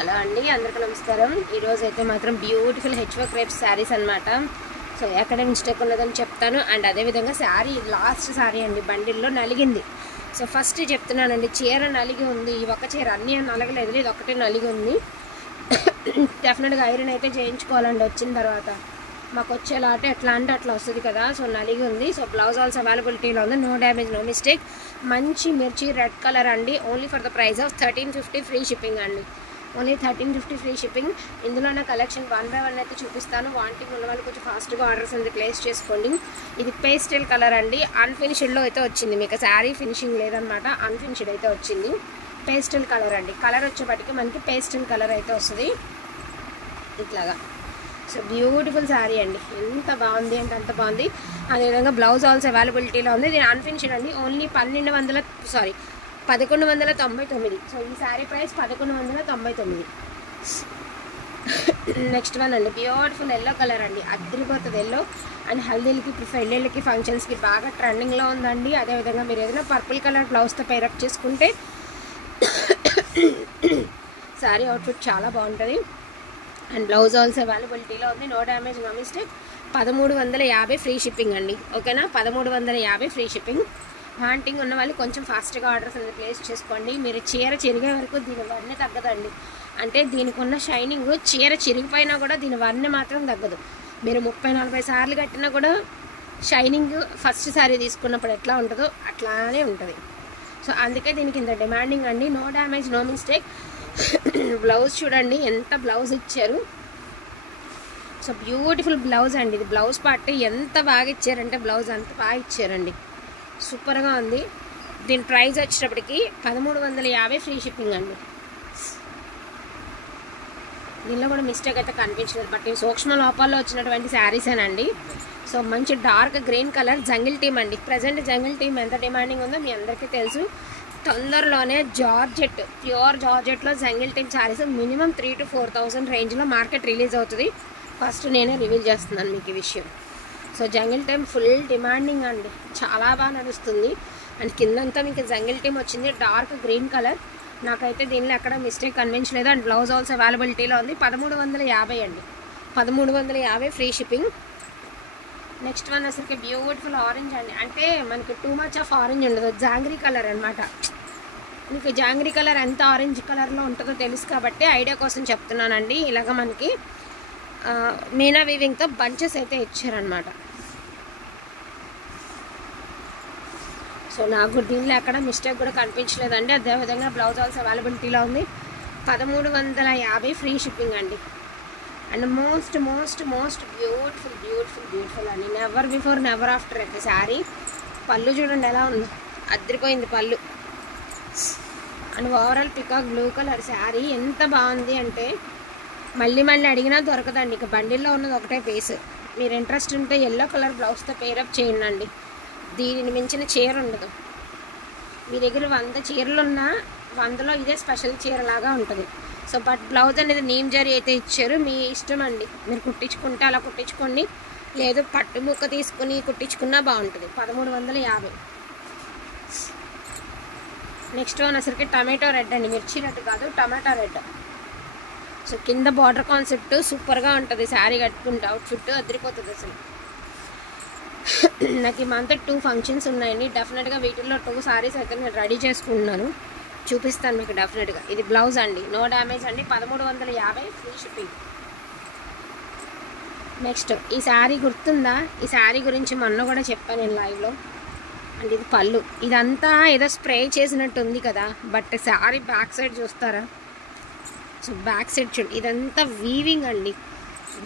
Hello అండి, అందరికీ నమస్కారం. ఈరోజు అయితే మాత్రం beautiful H work crepe saris అనమాట. సో ఎక్కడ మిస్టేక్ ఉన్నదని చెప్తాను. అండ్ అదేవిధంగా శారీ లాస్ట్ శారీ అండి, బండిల్లో నలిగింది. సో ఫస్ట్ చెప్తున్నానండి, చీర నలిగి ఉంది. ఈ ఒక్క చీర, అన్నీ నలగలేదు, ఇది ఒకటే నలిగి ఉంది. డెఫినెట్గా ఐరన్ అయితే చేయించుకోవాలండి. వచ్చిన తర్వాత మాకు వచ్చేలా అంటే ఎట్లా అంటే అట్లా వస్తుంది కదా. సో నలిగి ఉంది. సో బ్లౌజ్ ఆల్సో అవైలబిలిటీలో ఉంది. No damage, no mistake. మంచి మిర్చి రెడ్ కలర్ అండి. Only for the price of 1350 free shipping అండి. Only 1350 free shipping. ఇందులో నా కలెక్షన్ 1 by 1 అయితే చూపిస్తాను. వాంటింగ్ ఉన్న వాళ్ళు కొంచెం ఫాస్ట్గా ఆర్డర్స్ అనేది ప్లేస్ చేసుకోండి. ఇది పేస్టల్ కలర్ అండి. అన్ఫినిష్డ్లో అయితే వచ్చింది. మీకు శారీ ఫినిషింగ్ లేదనమాట, అన్ఫినిష్డ్ అయితే వచ్చింది. పేస్టల్ కలర్ అండి. కలర్ వచ్చేపటికి మనకి పేస్టల్ కలర్ అయితే వస్తుంది ఇట్లాగా. సో బ్యూటిఫుల్ శారీ అండి. ఎంత బాగుంది అంటే అంత బాగుంది. అదేవిధంగా బ్లౌజ్ ఆల్సో అవైలబిలిటీలో ఉంది. ఇది అన్ఫినిష్డ్ అండి. ఓన్లీ 1199. సో ఈ శారీ ప్రైస్ 1199. నెక్స్ట్ వన్ అండి, బ్యూటిఫుల్ ఎల్లో కలర్ అండి. అద్దరిపోతుంది ఎల్లో. అండ్ హల్దీలకి, పెళ్ళిళ్ళకి, ఫంక్షన్స్కి బాగా ట్రెండింగ్లో ఉందండి. అదేవిధంగా మీరు ఏదైనా పర్పుల్ కలర్ బ్లౌజ్తో పేరప్ చేసుకుంటే శారీ అవుట్ఫిట్ చాలా బాగుంటుంది. అండ్ బ్లౌజ్ ఆల్సో అవైలబిలిటీలో ఉంది. No damage, no mistake. 1350 free shipping అండి. ఓకేనా, 1350 ఫ్రీ షిప్పింగ్. వాంటింగ్ ఉన్న వాళ్ళు కొంచెం ఫాస్ట్గా ఆర్డర్స్ అనేది ప్లేస్ చేసుకోండి. మీరు చీర చిరిగే వరకు దీని వర్ణ తగ్గదండి. అంటే దీనికి ఉన్న షైనింగ్, చీర చిరిగిపోయినా కూడా దీని వర్ణ మాత్రం తగ్గదు. మీరు 30-40 సార్లు కట్టినా కూడా షైనింగ్ ఫస్ట్ సారీ తీసుకున్నప్పుడు ఎట్లా ఉంటుందో అట్లానే ఉంటుంది. సో అందుకే దీనికి ఇంత డిమాండింగ్ అండి. No damage, no mistake. Blouse చూడండి ఎంత బ్లౌజ్ ఇచ్చారు. సో బ్యూటిఫుల్ బ్లౌజ్ అండి. ఇది బ్లౌజ్ పార్ట్ ఎంత బాగా ఇచ్చారంటే బ్లౌజ్ అంత బాగా ఇచ్చారండి. సూపర్గా ఉంది. దీని ప్రైస్ వచ్చేటప్పటికి 1350 ఫ్రీ షిప్పింగ్ అండి. దీనిలో కూడా మిస్టేక్ అయితే కనిపించలేదు, బట్ ఈ సూక్ష్మ లోపాల్లో వచ్చినటువంటి శారీసేనండి. సో మంచి dark green colour jungle theme అండి. ప్రజెంట్ జంగిల్ టీమ్ ఎంత డిమాండింగ్ ఉందో మీ అందరికీ తెలుసు. తొందరలోనే జార్జెట్, ప్యూర్ జార్జెట్లో jungle theme saris minimum 3,000 to 4,000 రేంజ్లో మార్కెట్ రిలీజ్ అవుతుంది. ఫస్ట్ నేనే రివీల్ చేస్తున్నాను మీకు ఈ విషయం. So jungle theme full demanding అండి, చాలా బాగా నడుస్తుంది. అండ్ కిందంతా మీకు జంగిల్ టీమ్ వచ్చింది, డార్క్ గ్రీన్ కలర్. నాకైతే దీనిలో ఎక్కడ మిస్టేక్ కనిపించలేదు. అండ్ బ్లౌజ్ ఆల్సో అవైలబిలిటీలో ఉంది. 1350 అండి. 1350 ఫ్రీ షిప్పింగ్. నెక్స్ట్ వన్ అసలుకి బ్యూటిఫుల్ ఆరెంజ్ అండి. అంటే మనకి టూ మచ్ ఆఫ్ ఆరెంజ్ ఉండదు, జాంగ్రీ కలర్ అనమాట. మీకు జాంగ్రీ కలర్ ఎంత ఆరెంజ్ కలర్లో ఉంటుందో తెలుసు కాబట్టి ఐడియా కోసం చెప్తున్నానండి. ఇలాగ మనకి మీనా వీవింగ్తో బంచెస్ అయితే ఇచ్చారనమాట. సో నాకు దీనిలో ఎక్కడ మిస్టేక్ కూడా కనిపించలేదండి. అదేవిధంగా బ్లౌజ్ ఆల్సో అవైలబిలిటీలో ఉంది. 1350 ఫ్రీ షిప్పింగ్ అండి. And most most most beautiful beautiful beautiful అండి. నెవర్ బిఫోర్ నెవర్ ఆఫ్టర్ అయితే శారీ. పళ్ళు చూడండి ఎలా ఉంది, అద్దరిపోయింది పళ్ళు. And overall peacock blue colour sari ఎంత బాగుంది అంటే మళ్ళీ మళ్ళీ అడిగినా దొరకదండి. ఇక బండిల్లో ఉన్నది ఒకటే పీస్. మీరు ఇంట్రెస్ట్ ఉంటే ఎల్లో కలర్ బ్లౌజ్తో పేరప్ చేయండి అండి. దీనిని మించిన చీర ఉండదు. మీ దగ్గర 100 చీరలు ఉన్నా 100లో ఇదే స్పెషల్ చీరలాగా ఉంటుంది. సో బట్ బ్లౌజ్ అనేది నీమ్ జరీ అయితే ఇచ్చారు. మీ ఇష్టం అండి, మీరు కుట్టించుకుంటే అలా కుట్టించుకోండి, లేదు పట్టు ముక్క తీసుకుని కుట్టించుకున్నా బాగుంటుంది. 1350. నెక్స్ట్ వన్ అసలుకి టమాటో రెడ్ అండి. మిర్చి రెడ్ కాదు, టమాటో రెడ్. సో కింద బార్డర్ కాన్సెప్ట్ సూపర్గా ఉంటుంది. శారీ కట్టుకుంటే అవుట్ఫిట్ అదిరిపోతుంది అసలు. నాకు ఈ మంత్ 2 ఫంక్షన్స్ ఉన్నాయండి. డెఫినెట్గా వీటిల్లో 2 సారీస్ అయితే నేను రెడీ చేసుకుంటున్నాను, చూపిస్తాను మీకు డెఫినెట్గా. ఇది బ్లౌజ్ అండి, నో డ్యామేజ్ అండి. 1350 ఫ్రీ షిప్పింగ్. నెక్స్ట్ ఈ శారీ గుర్తుందా? ఈ శారీ గురించి మొన్న కూడా చెప్పాను నేను లైవ్లో. అండ్ ఇది పళ్ళు. ఇదంతా ఏదో స్ప్రే చేసినట్టు ఉంది కదా, బట్ శారీ బ్యాక్ సైడ్ చూస్తారా? సో బ్యాక్ సైడ్ చూడండి, ఇదంతా వీవింగ్ అండి.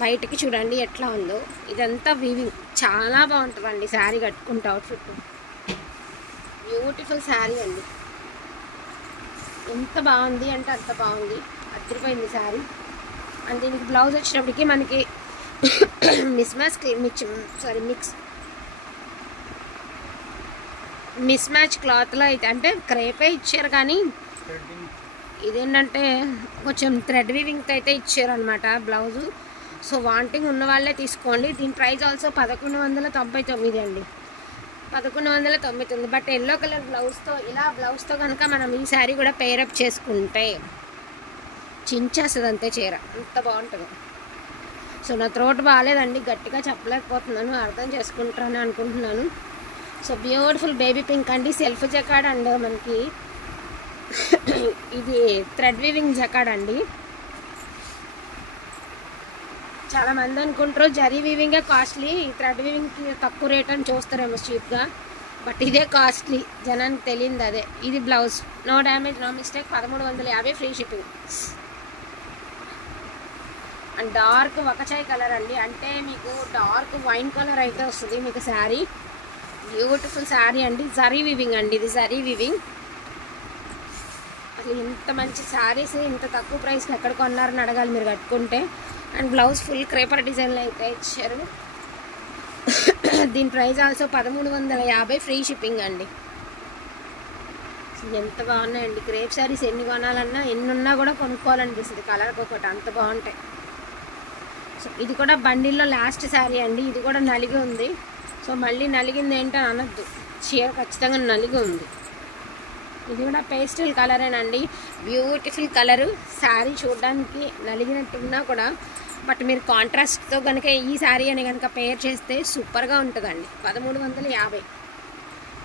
బయటకి చూడండి ఎట్లా ఉందో, ఇదంతా వీవింగ్. చాలా బాగుంటుందండి శారీ కట్టుకుంటే అవుట్ఫిట్. బ్యూటిఫుల్ శారీ అండి. ఎంత బాగుంది అంటే అంత బాగుంది, అద్దరిపోయింది శారీ. అండ్ దీనికి బ్లౌజ్ వచ్చినప్పటికీ మనకి మిస్ మ్యాచ్ క్లాత్లో అయితే, అంటే క్రేపే ఇచ్చారు కానీ ఇదేంటంటే కొంచెం థ్రెడ్ వీవింగ్తో అయితే ఇచ్చారనమాట బ్లౌజు. సో వాంటింగ్ ఉన్న వాళ్ళే తీసుకోండి. దీని ప్రైస్ ఆల్సో 1199 అండి. 1199. బట్ ఎల్లో కలర్ బ్లౌజ్తో, ఇలా బ్లౌజ్తో కనుక మనం ఈ శారీ కూడా పేరప్ చేసుకుంటే చించేస్తుంది అంతే చీర, అంత బాగుంటుంది. సో నా త్రోట్ బాగాలేదండి, గట్టిగా చెప్పలేకపోతున్నాను, అర్థం చేసుకుంటారని అనుకుంటున్నాను. సో బ్యూటిఫుల్ బేబీ పింక్ అండి, సెల్ఫ్ జకాడ్ అండ్ మనకి ఇది థ్రెడ్ వీవింగ్ జకాడ్ అండి. చాలామంది అనుకుంటారు జరీ వీవింగే కాస్ట్లీ, థ్రెడ్ వీవింగ్కి తక్కువ రేట్ అని చూస్తారేమో చీప్గా, బట్ ఇదే కాస్ట్లీ, జనానికి తెలియదు అదే. ఇది blouse, no damage no mistake, 1350 free shipping. And dark వకచాయ్ కలర్ అండి, అంటే మీకు డార్క్ వైన్ కలర్ అయితే వస్తుంది మీకు శారీ. బ్యూటిఫుల్ శారీ అండి, జరీ వీవింగ్ అండి, ఇది జరీ వీవింగ్. అసలు ఇంత మంచి శారీస్ ఇంత తక్కువ ప్రైస్కి ఎక్కడ కొన్నారని అడగాలి మీరు కట్టుకుంటే. అండ్ బ్లౌజ్ ఫుల్ క్రేపర్ డిజైన్లో అయితే ఇచ్చారు. దీని ప్రైస్ ఆల్సో 1350 ఫ్రీ షిప్పింగ్ అండి. ఎంత బాగున్నాయండి క్రేప్ శారీస్, ఎన్ని కొనాలన్నా ఎన్ని ఉన్నా కూడా కొనుక్కోవాలనిపిస్తుంది, కలర్కి ఒకటి అంత బాగుంటాయి. సో ఇది కూడా బండిల్లో లాస్ట్ శారీ అండి, ఇది కూడా నలిగి ఉంది. సో మళ్ళీ నలిగింది ఏంటని అనొద్దు, చీర ఖచ్చితంగా నలిగి ఉంది. ఇది కూడా పేస్టల్ కలరేనండి, బ్యూటిఫుల్ కలరు. శారీ చూడడానికి నలిగినట్టున్నా కూడా బట్ మీరు కాంట్రాస్ట్తో కనుక ఈ శారీ అని కనుక పేర్ చేస్తే సూపర్గా ఉంటుందండి. 1350.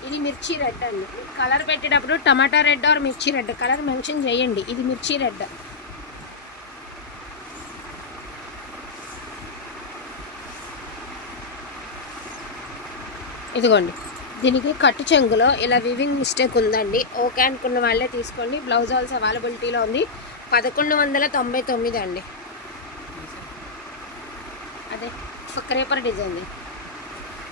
ఇది మిర్చి రెడ్ అండి, కలర్ పెట్టేటప్పుడు టమాటా రెడ్ ఆర్ మిర్చి రెడ్ కలర్ మెన్షన్ చేయండి. ఇది మిర్చి రెడ్. ఇదిగోండి, దీనికి కట్టు చెంగులో ఇలా వివింగ్ మిస్టేక్ ఉందండి, ఓకే అనుకున్న వాళ్ళే తీసుకోండి. బ్లౌజ్ ఆల్సో అవైలబిలిటీలో ఉంది. 1199 అండి. అదే క్రేపర్ డిజైన్.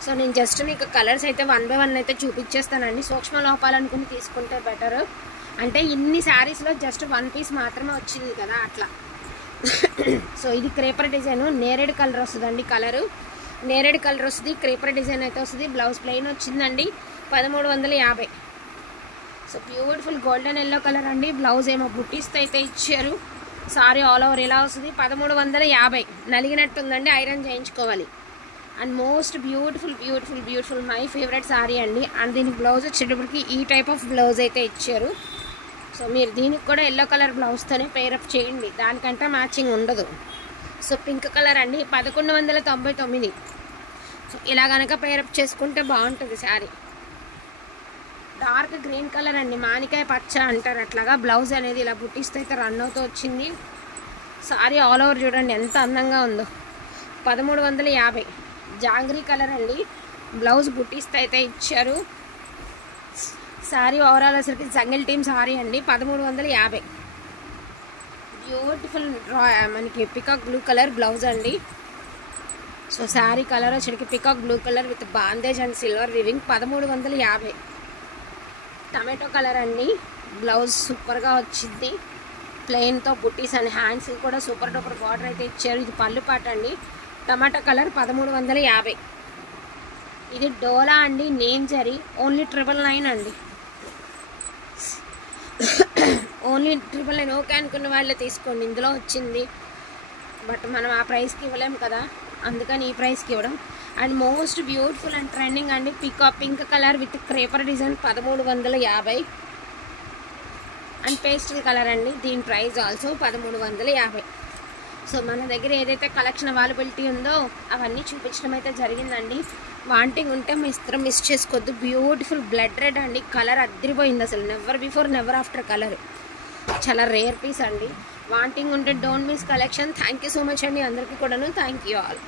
సో నేను జస్ట్ మీకు కలర్స్ అయితే 1 by 1 అయితే చూపించేస్తానండి. సూక్ష్మ లోపాలనుకుని తీసుకుంటే బెటర్, అంటే ఇన్ని శారీస్లో జస్ట్ 1 పీస్ మాత్రమే వచ్చింది కదా అట్లా. సో ఇది క్రేపర్ డిజైన్, నేరేడ్ కలర్ వస్తుందండి, కలరు నేరేడ్ కలర్ వస్తుంది, క్రేపర్ డిజైన్ అయితే వస్తుంది. బ్లౌజ్ ప్లెయిన్ వచ్చిందండి, 1350. So beautiful golden yellow colour అండి, బ్లౌజ్ ఏమో బుట్టీస్తో అయితే ఇచ్చారు. సారీ ఆల్ ఓవర్ ఇలా వస్తుంది, 1350. నలిగినట్టుందండి, ఐరన్ చేయించుకోవాలి. And most beautiful beautiful beautiful my favourite sorry అండి. అండ్ దీనికి బ్లౌజ్ వచ్చేటప్పటికి ఈ టైప్ ఆఫ్ బ్లౌజ్ అయితే ఇచ్చారు. సో మీరు దీనికి కూడా ఎల్లో కలర్ బ్లౌజ్తోనే పేరప్ చేయండి, దానికంటే మ్యాచింగ్ ఉండదు. సో పింక్ కలర్ అండి, 1199. సో ఇలా కనుక పేరప్ చేసుకుంటే బాగుంటుంది శారీ. డార్క్ గ్రీన్ కలర్ అండి, మామిడికాయ పచ్చ అంటారు అట్లాగా. బ్లౌజ్ అనేది ఇలా బుట్టిస్తే అయితే రన్ అవుతూ వచ్చింది. సారీ ఆల్ ఓవర్ చూడండి ఎంత అందంగా ఉందో, 1350. జాంగ్రీ కలర్ అండి, బ్లౌజ్ బుట్టిస్తే అయితే ఇచ్చారు. శారీ ఓవరాల్ అసలుకి జంగిల్ టీమ్ సారీ అండి, 1350. బ్యూటిఫుల్ మనకి పికాక్ బ్లూ కలర్ బ్లౌజ్ అండి. సో శారీ కలర్ వచ్చేటికి peacock blue colour with bandhej and silver weaving, 1350. Tomato colour అండి, బ్లౌజ్ సూపర్గా వచ్చింది, ప్లెయిన్తో బుట్టీస్ అండ్ హ్యాండ్స్ కూడా సూపర్ డూపర్ బార్డర్ అయితే ఇచ్చారు. ఇది పళ్ళు పాట అండి, టమాటో కలర్, 1350. ఇది డోలా అండి, నేమ్ జరీ, ఓన్లీ 999 అండి, ఓన్లీ 999. ఓకే అనుకున్న వాళ్ళే తీసుకోండి, ఇందులో వచ్చింది. బట్ మనం ఆ ప్రైస్కి ఇవ్వలేము కదా, అందుకని ఈ ప్రైస్కి ఇవ్వడం. And most beautiful and trending అండి, pink colour with creeper design, 1350. And pastel colour అండి, దీని ప్రైస్ ఆల్సో 1350. సో మన దగ్గర ఏదైతే కలెక్షన్ అవైలబిలిటీ ఉందో అవన్నీ చూపించడం అయితే జరిగిందండి. వాంటింగ్ ఉంటే మిస్ చేసుకోవద్దు. బ్యూటిఫుల్ బ్లడ్ రెడ్ అండి, కలర్ అదిరిపోయింది అసలు, never before never after colour, చాలా రేర్ పీస్ అండి. వాంటింగ్ ఉంటే don't miss collection. Thank you so much అండి అందరికీ కూడాను, థ్యాంక్ యూ ఆల్.